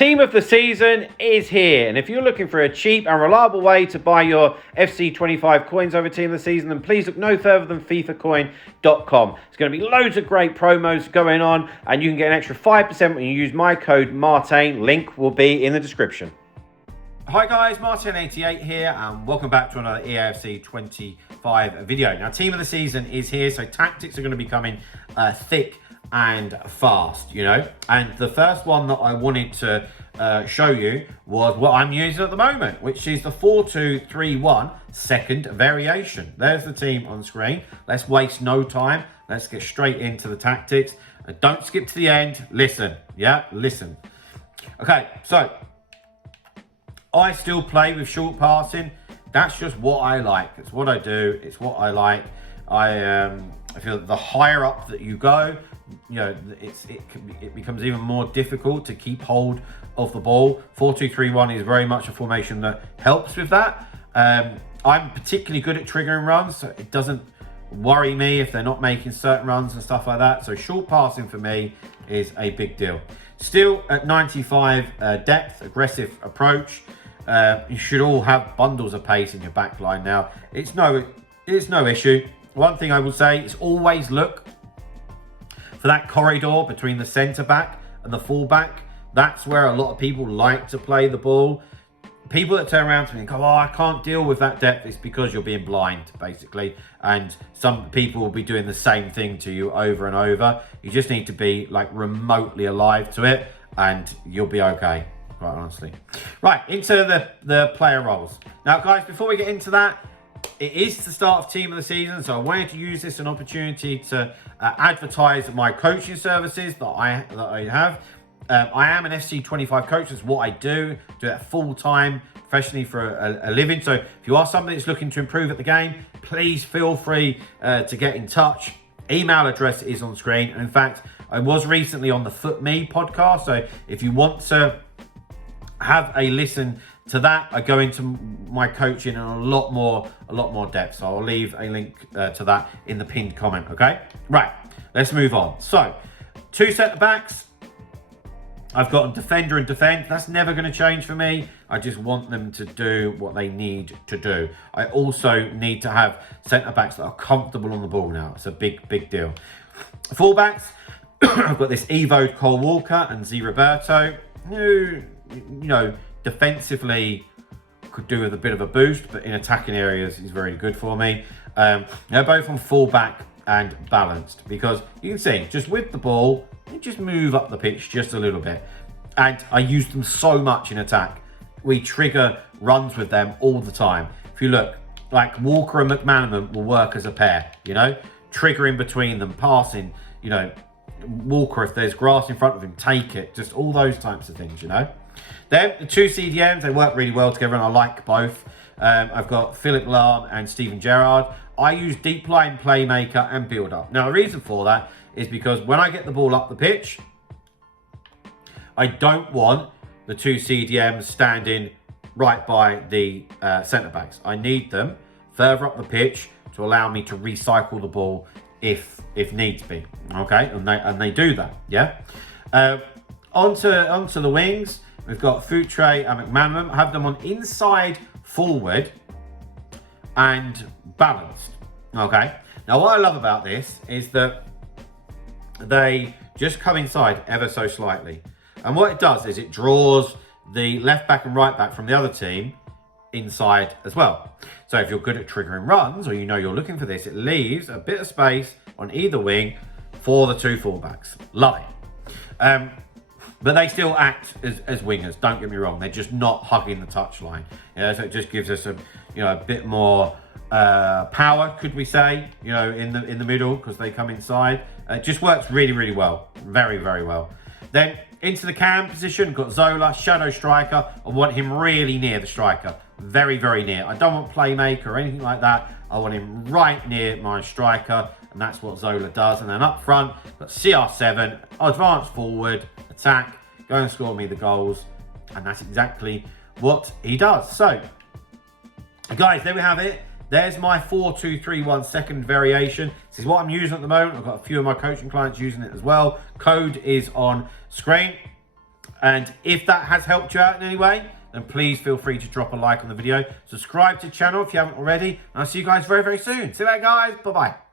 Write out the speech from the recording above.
Team of the season is here, and if you're looking for a cheap and reliable way to buy your FC25 coins over Team of the season, then please look no further than FIFAcoin.com. There's going to be loads of great promos going on, and you can get an extra 5% when you use my code Martin. Link will be in the description. Hi guys, Martin88 here, and welcome back to another Eafc 25 video. Now, Team of the season is here, so tactics are going to be coming thick and fast, you know. And the first one that I wanted to show you was what I'm using at the moment, which is the 4-2-3-1 second variation. There's the team on screen. Let's waste no time. Let's get straight into the tactics. And don't skip to the end. Listen, yeah, listen. Okay, so I still play with short passing. That's just what I like. It's what I do. It's what I like. I feel that the higher up that you go, you know, it becomes even more difficult to keep hold of the ball. 4-2-3-1 is very much a formation that helps with that. I'm particularly good at triggering runs, so it doesn't worry me if they're not making certain runs and stuff like that. So short passing for me is a big deal. Still at 95 depth, aggressive approach. You should all have bundles of pace in your back line now. It's no issue. One thing I will say is always look for that corridor between the centre back and the full back. That's where a lot of people like to play the ball. People that turn around to me and go, oh, I can't deal with that depth, it's because you're being blind, basically. And some people will be doing the same thing to you over and over. You just need to be like remotely alive to it and you'll be okay, quite honestly. Right, into the player roles. Now, guys, before we get into that, it is the start of Team of the Season, so I wanted to use this as an opportunity to advertise my coaching services that I have. I am an FC25 coach. That's what I do that full-time, professionally for a living. So if you are somebody that's looking to improve at the game, please feel free to get in touch. Email address is on screen. And in fact, I was recently on the Foot Me podcast. So if you want to have a listen to that, I go into my coaching in a lot more depth. So I'll leave a link to that in the pinned comment, okay? Right, let's move on. So, 2 centre-backs. I've got a defender and defend. That's never going to change for me. I just want them to do what they need to do. I also need to have centre-backs that are comfortable on the ball now. It's a big deal. Full-backs, I've got this Evo Cole Walker and Z Roberto, who, you know, defensively could do with a bit of a boost, but in attacking areas he's very good for me. They're both on full-back and balanced, because you can see just with the ball you just move up the pitch just a little bit, and I use them so much in attack. We trigger runs with them all the time. If you look, like Walker and McManaman will work as a pair, you know, triggering between them, passing, you know, Walker, if there's grass in front of him, take it, just all those types of things, you know. Then the 2 CDMs, they work really well together, and I like both. I've got Philip Lahm and Steven Gerrard. I use deep line, playmaker, and build up. Now, the reason for that is because when I get the ball up the pitch, I don't want the 2 CDMs standing right by the centre backs. I need them further up the pitch to allow me to recycle the ball if needs be. Okay, and they do that. Yeah. Onto the wings. We've got Futre and McManaman. I have them on inside forward and balanced. Okay. Now, what I love about this is that they just come inside ever so slightly. And what it does is it draws the left back and right back from the other team inside as well. So if you're good at triggering runs, or you know you're looking for this, it leaves a bit of space on either wing for the 2 fullbacks. Love it. But they still act as wingers, don't get me wrong. They're just not hugging the touchline. You know, so it just gives us a bit more power, could we say, you know, in the middle, because they come inside. It just works really well. Very well. Then into the cam position, got Zola, shadow striker. I want him really near the striker. Very near. I don't want playmaker or anything like that. I want him right near my striker, and that's what Zola does. And then up front, got CR7, advance forward, attack, go and score me the goals, and that's exactly what he does. So, guys, there we have it. There's my 4-2-3-1 second variation. This is what I'm using at the moment. I've got a few of my coaching clients using it as well. Code is on screen. And if that has helped you out in any way, then please feel free to drop a like on the video. Subscribe to the channel if you haven't already. And I'll see you guys very, very soon. See you later, guys. Bye-bye.